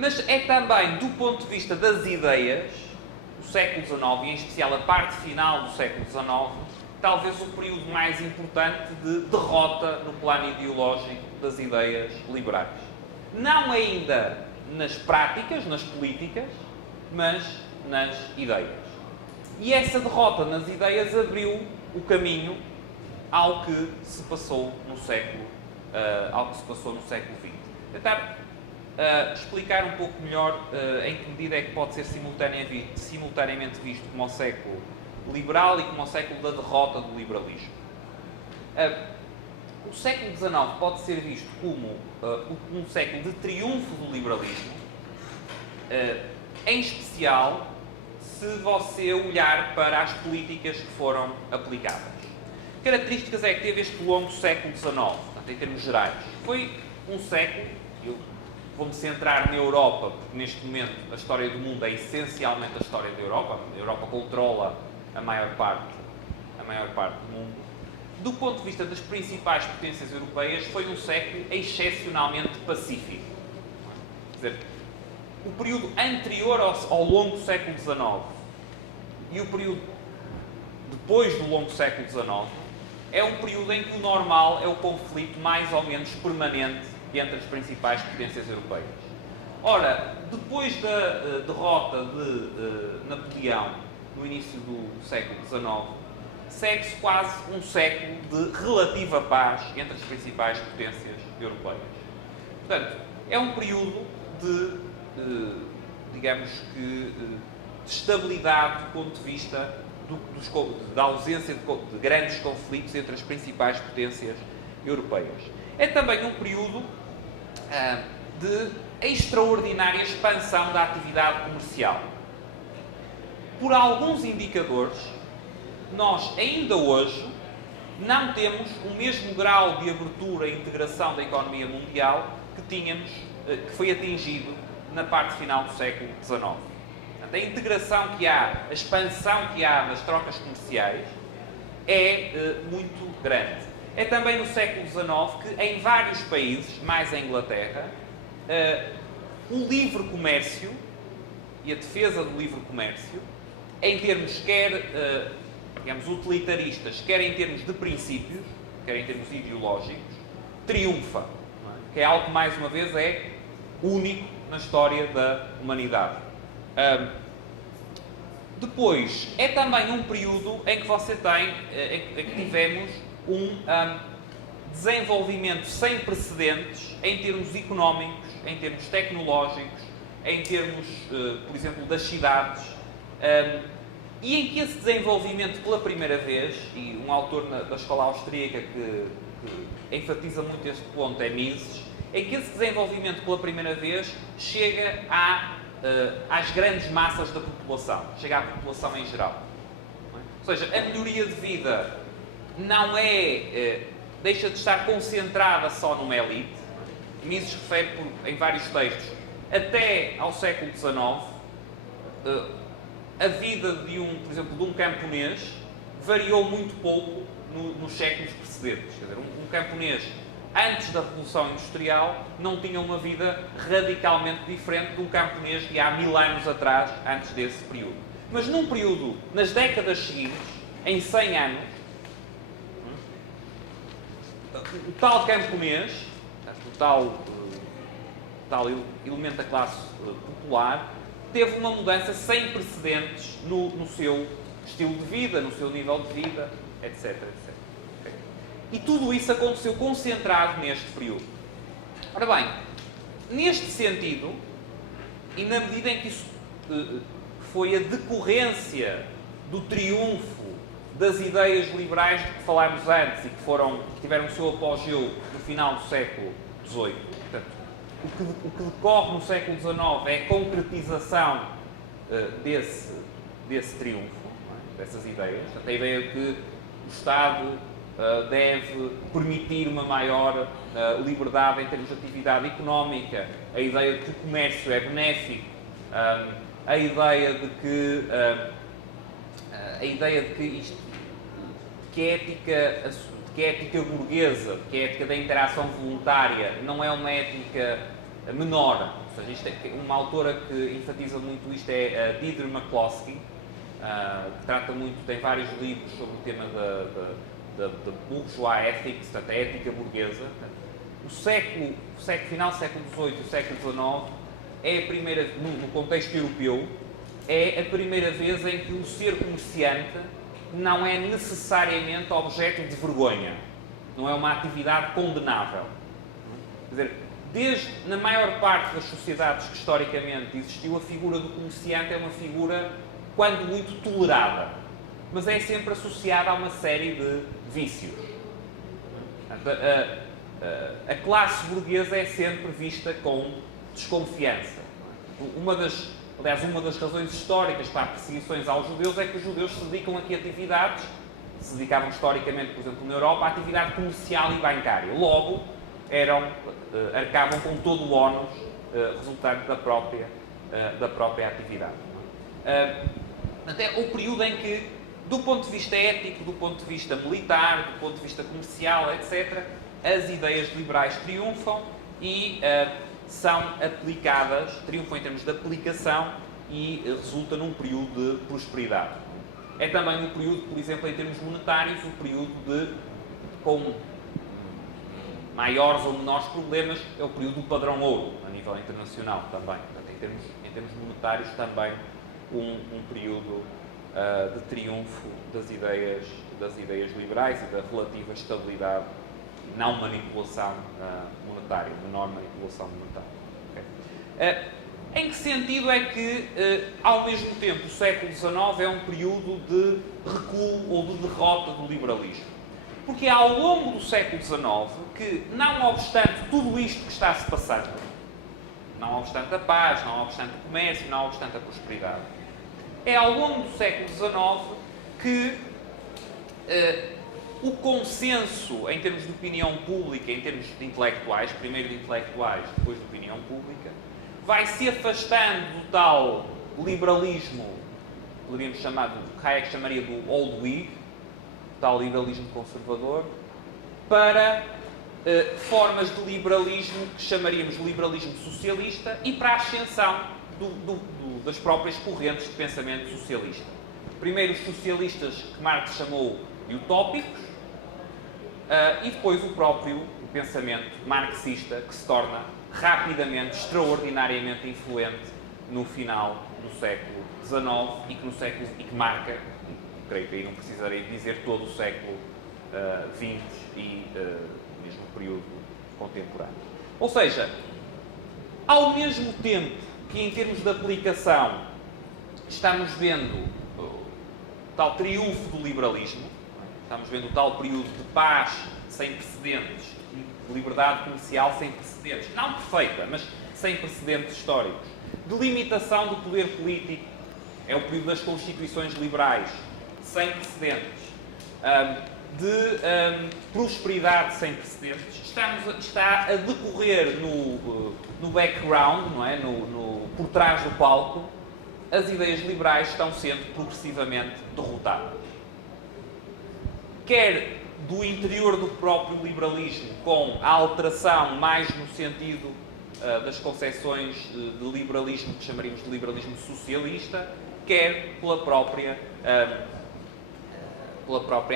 Mas é também, do ponto de vista das ideias, o século XIX, e em especial a parte final do século XIX, talvez o período mais importante de derrota no plano ideológico das ideias liberais. Não ainda nas práticas, nas políticas, mas nas ideias. E essa derrota nas ideias abriu o caminho ao que se passou no século XX. Tentar explicar um pouco melhor em que medida é que pode ser simultaneamente visto como o século liberal e como o século da derrota do liberalismo. O século XIX pode ser visto como um século de triunfo do liberalismo, em especial se você olhar para as políticas que foram aplicadas. Que características é que teve este longo século XIX, portanto, em termos gerais? Foi um século, eu vou-me centrar na Europa, porque neste momento a história do mundo é essencialmente a história da Europa. A Europa controla a maior parte do mundo. Do ponto de vista das principais potências europeias, foi um século excepcionalmente pacífico. Quer dizer, o período anterior ao longo século XIX e o período depois do longo século XIX é um período em que o normal é o conflito mais ou menos permanente entre as principais potências europeias. Ora, depois da derrota de Napoleão no início do século XIX, segue-se quase um século de relativa paz entre as principais potências europeias. Portanto, é um período digamos que, de estabilidade do ponto de vista da ausência de grandes conflitos entre as principais potências europeias. É também um período de extraordinária expansão da atividade comercial. Por alguns indicadores, nós ainda hoje não temos o mesmo grau de abertura e integração da economia mundial que foi atingido na parte final do século XIX. Portanto, a integração que há, a expansão que há nas trocas comerciais é muito grande. É também no século XIX que, em vários países, mais a Inglaterra, o livre comércio e a defesa do livre comércio, em termos quer, digamos, utilitaristas, quer em termos de princípios, quer em termos ideológicos, triunfa. Que é algo que, mais uma vez, é único na história da humanidade. Depois, é também um período em que tivemos um desenvolvimento sem precedentes em termos económicos, em termos tecnológicos, em termos, por exemplo, das cidades, e em que esse desenvolvimento, pela primeira vez, e um autor da escola austríaca que enfatiza muito este ponto é Mises, em que esse desenvolvimento, pela primeira vez, chega às grandes massas da população, chega à população em geral. Ou seja, a melhoria de vida não deixa de estar concentrada só numa elite. Mises refere em vários textos, até ao século XIX, a vida por exemplo, de um camponês variou muito pouco nos séculos precedentes. Quer dizer, um camponês antes da Revolução Industrial não tinha uma vida radicalmente diferente de um camponês de há 1000 anos atrás, antes desse período. Mas num período, nas décadas seguintes, em 100 anos, o tal camponês, o tal elemento da classe popular, teve uma mudança sem precedentes no seu estilo de vida, no seu nível de vida, etc. etc. Okay? E tudo isso aconteceu concentrado neste período. Ora bem, neste sentido, e na medida em que isso foi a decorrência do triunfo das ideias liberais de que falámos antes e que tiveram o seu apogeu no final do século XVIII. Portanto, o que decorre no século XIX é a concretização desse triunfo, dessas ideias. Portanto, a ideia de que o Estado deve permitir uma maior liberdade em termos de atividade económica, a ideia de que o comércio é benéfico, a ideia de que a ética burguesa, que a ética da interação voluntária, não é uma ética menor. Ou seja, isto é uma autora que enfatiza muito isto é a Deirdre McCloskey, que trata muito, tem vários livros sobre o tema da bourgeois ethics, portanto, a ética burguesa. O final do século XVIII e o século XIX é a primeira, no contexto europeu, é a primeira vez em que o ser comerciante não é necessariamente objeto de vergonha. Não é uma atividade condenável. Quer dizer, na maior parte das sociedades que historicamente existiu, a figura do comerciante é uma figura, quando muito, tolerada. Mas é sempre associada a uma série de vícios. Portanto, a classe burguesa é sempre vista com desconfiança. Uma das razões históricas para as perseguições aos judeus é que os judeus se dedicam a que atividades? Se dedicavam historicamente, por exemplo, na Europa, à atividade comercial e bancária. Logo, arcavam com todo o ónus resultante da própria atividade. Até o período em que, do ponto de vista ético, do ponto de vista militar, do ponto de vista comercial, etc., as ideias liberais triunfam e são aplicadas, triunfam em termos de aplicação e resulta num período de prosperidade. É também um período, por exemplo, em termos monetários, um período com maiores ou menores problemas, é o período do padrão ouro, a nível internacional também. Portanto, em termos monetários, também um período de triunfo das ideias liberais e da relativa estabilidade, não manipulação monetária, menor manipulação monetária. Okay? Em que sentido é que, ao mesmo tempo, o século XIX é um período de recuo ou de derrota do liberalismo? Porque é ao longo do século XIX que, não obstante tudo isto que está a se passar, não obstante a paz, não obstante o comércio, não obstante a prosperidade, é ao longo do século XIX que o consenso em termos de opinião pública, em termos de intelectuais, primeiro de intelectuais, depois de opinião pública, vai se afastando do tal liberalismo, poderíamos chamar, que Hayek chamaria do Old Whig, tal liberalismo conservador, para formas de liberalismo que chamaríamos de liberalismo socialista e para a ascensão das próprias correntes de pensamento socialista. Primeiro os socialistas que Marx chamou de utópicos e depois o próprio pensamento marxista que se torna rapidamente, extraordinariamente influente no final do século XIX e que marca, creio que aí não precisarei dizer, todo o século XX e mesmo o período contemporâneo. Ou seja, ao mesmo tempo que em termos de aplicação estamos vendo o tal triunfo do liberalismo, estamos vendo o tal período de paz sem precedentes, de liberdade comercial sem precedentes, não perfeita, mas sem precedentes históricos, de limitação do poder político, é o período das constituições liberais, sem precedentes, de prosperidade sem precedentes, está a decorrer no background, não é? Por trás do palco, as ideias liberais estão sendo progressivamente derrotadas. Quer do interior do próprio liberalismo, com a alteração mais no sentido das concepções de liberalismo que chamaríamos de liberalismo socialista, quer pela própria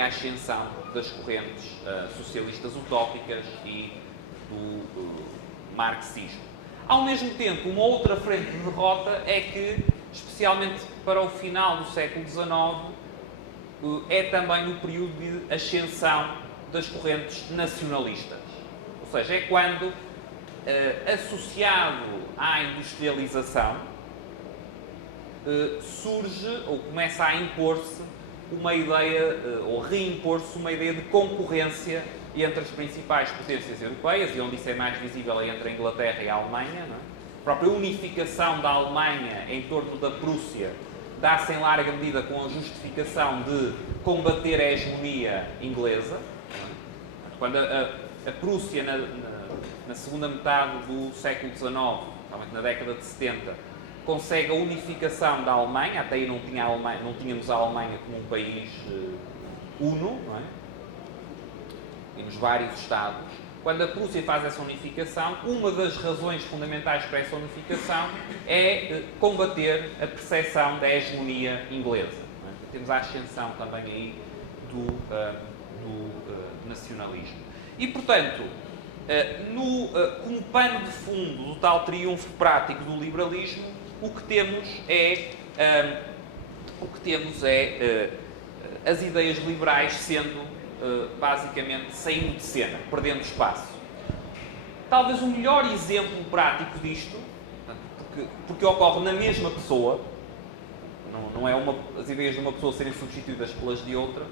ascensão das correntes socialistas utópicas e do marxismo. Ao mesmo tempo, uma outra frente de derrota é que, especialmente para o final do século XIX, é também no período de ascensão das correntes nacionalistas. Ou seja, é quando, associado à industrialização, surge ou começa a impor-se uma ideia, ou reimpor-se uma ideia de concorrência entre as principais potências europeias, e onde isso é mais visível é entre a Inglaterra e a Alemanha. Não é? A própria unificação da Alemanha em torno da Prússia dá-se em larga medida com a justificação de combater a hegemonia inglesa. Quando a Prússia, na segunda metade do século XIX, principalmente na década de 70, consegue a unificação da Alemanha, até aí não tínhamos a Alemanha como um país uno, não é? Tínhamos vários Estados, quando a Prússia faz essa unificação, uma das razões fundamentais para essa unificação é combater a percepção da hegemonia inglesa. Não é? Temos a ascensão também aí do nacionalismo. E, portanto, como pano de fundo do tal triunfo prático do liberalismo, o que temos é as ideias liberais sendo, basicamente, saindo de cena, perdendo espaço. Talvez o melhor exemplo prático disto, porque ocorre na mesma pessoa, não é as ideias de uma pessoa serem substituídas pelas de outra,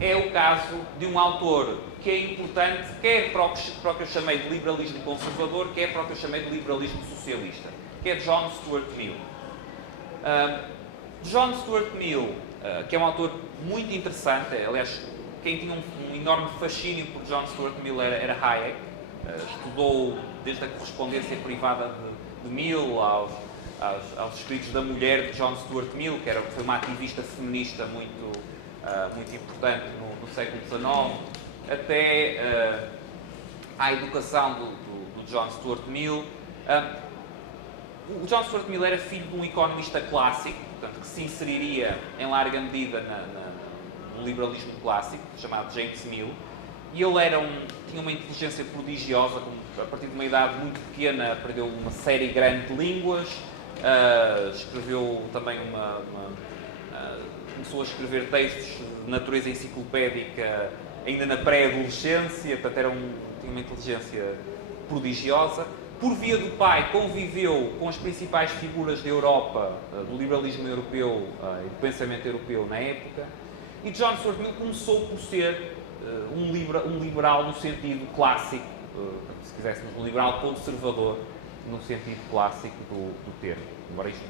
é o caso de um autor que é importante, quer para o que eu chamei de liberalismo conservador, quer para o que eu chamei de liberalismo socialista, que é John Stuart Mill. John Stuart Mill, que é um autor muito interessante, aliás, quem tinha um enorme fascínio por John Stuart Mill era Hayek, estudou desde a correspondência privada de Mill aos escritos da mulher de John Stuart Mill, que foi uma ativista feminista muito importante no século XIX, até à educação do John Stuart Mill. O John Stuart Mill era filho de um economista clássico, portanto, que se inseriria em larga medida no liberalismo clássico, chamado James Mill, e ele tinha uma inteligência prodigiosa, a partir de uma idade muito pequena aprendeu uma série grande de línguas, escreveu também começou a escrever textos de natureza enciclopédica ainda na pré-adolescência, portanto tinha uma inteligência prodigiosa. Por via do pai, conviveu com as principais figuras da Europa, do liberalismo europeu e do pensamento europeu na época, e John Stuart Mill começou por ser um liberal no sentido clássico, se quiséssemos, um liberal conservador no sentido clássico do termo, embora isto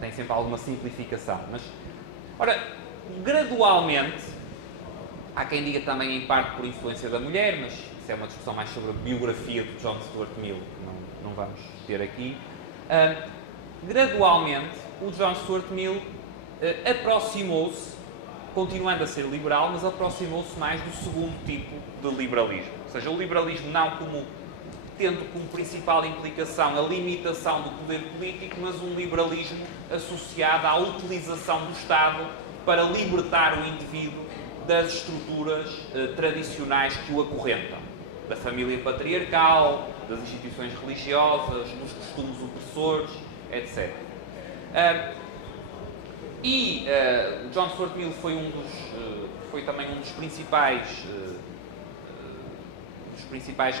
tem sempre alguma simplificação. Mas, ora, gradualmente, há quem diga também em parte por influência da mulher, mas isso é uma discussão mais sobre a biografia de John Stuart Mill, que não vamos ter aqui. Gradualmente, o John Stuart Mill aproximou-se, continuando a ser liberal, mas aproximou-se mais do segundo tipo de liberalismo. Ou seja, o liberalismo não tendo como principal implicação a limitação do poder político, mas um liberalismo associado à utilização do Estado para libertar o indivíduo das estruturas tradicionais que o acorrentam, da família patriarcal, das instituições religiosas, dos costumes opressores, etc. O John Stuart Mill foi também um dos principais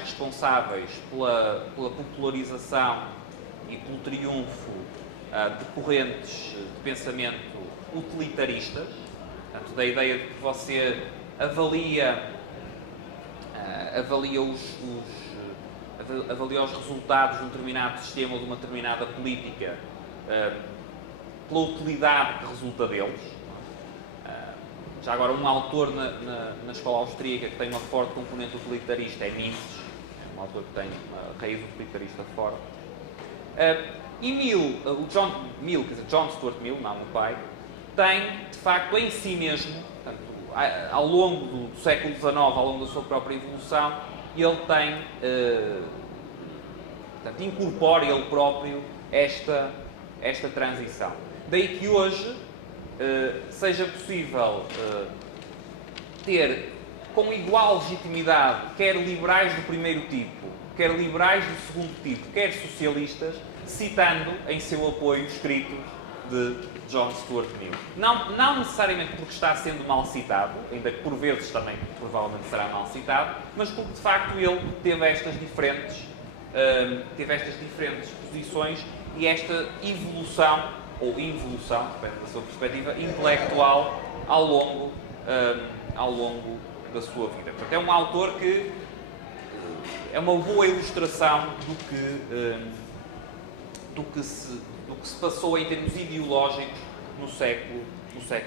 responsáveis pela popularização e pelo triunfo de correntes de pensamento utilitaristas, portanto, da ideia de que você avalia os resultados de um determinado sistema ou de uma determinada política pela utilidade que resulta deles. Já agora, um autor na escola austríaca que tem uma forte componente utilitarista é Mises, um autor que tem uma raiz utilitarista forte. John Stuart Mill, não o pai, tem, de facto, em si mesmo, portanto, ao longo do século XIX, ao longo da sua própria evolução, ele tem, portanto, incorpora ele próprio esta transição. Daí que hoje seja possível ter com igual legitimidade quer liberais do primeiro tipo, quer liberais do segundo tipo, quer socialistas, citando em seu apoio escritos de John Stuart Mill. Não necessariamente porque está sendo mal citado, ainda que por vezes também provavelmente será mal citado, mas porque de facto ele teve estas diferentes posições e esta evolução ou involução, depende da sua perspectiva, intelectual ao longo da sua vida. Portanto, é um autor que é uma boa ilustração do que se passou em termos ideológicos no século XIX.